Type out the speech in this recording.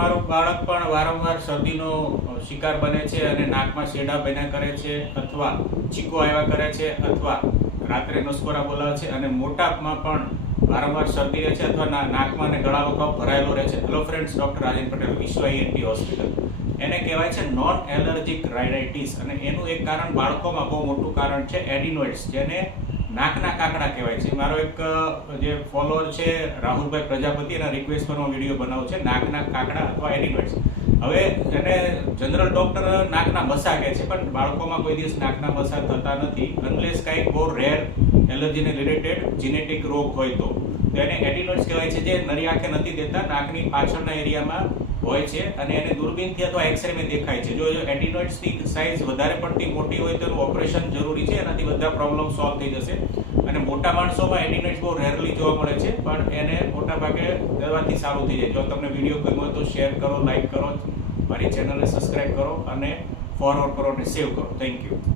તમારું બાળક પણ વારંવાર શરદીનો શિકાર બને છે અને નાકમાં શેડા બન્યા કરે છે અથવા ચીકો આવ્યા કરે છે અથવા રાત્રે નસકોરા બોલાવે છે અને મોટામાં પણ વારંવાર શરદી રહે છે અથવા નાકમાં અને ગળામાં કફ ભરાયેલો રહે છે. Hello friends, doctor Rajendra Patel, વિશ્વ ENT હોસ્પિટલ. એને કહેવાય છે નોન એલર્જીક રાઇનાઇટિસ અને એનું એક કારણ બાળકોમાં બહુ મોટું કારણ છે એડિનોઇડ્સ, જેને નાકના કાકડા કહેવાય છે. મારો એક જે ફોલોઅર છે રાહુલભાઈ પ્રજાપતિ, એના રિક્વેસ્ટ પર હું વિડીયો બનાવું છે નાકના કાકડા અથવા એડિનોઇડ્સ. હવે એને જનરલ ડોક્ટર નાકના મસા કહે છે, પણ બાળકોમાં કોઈ દિવસ નાકના મસા થતા નથી અનલેસ કંઈક બહુ રેર એલર્જીને રિલેટેડ જીનેટિક રોગ હોય તો એને એડિનોઇડ્સ કહેવાય છે, જે નરી આંખે નથી દેતા, નાકની પાછળના એરિયામાં હોય છે અને એને દૂરબીનથી અથવા એક્સરેમાં દેખાય છે. જો એડિનોઇડ્સની સાઇઝ વધારે પડતી મોટી હોય તો એનું ઓપરેશન જરૂરી છે, એનાથી બધા પ્રોબ્લેમ સોલ્વ થઈ જશે. અને મોટા માણસોમાં એડિનોઇડ્સ બહુ રેરલી જોવા મળે છે, પણ એને મોટાભાગે દવાથી સારું થઈ જાય. જો તમને વિડીયો ગમ્યો તો શેર કરો, લાઈક કરો, મારી ચેનલને સબસ્ક્રાઇબ કરો અને ફોરવર્ડ કરો અને સેવ કરો. Thank you.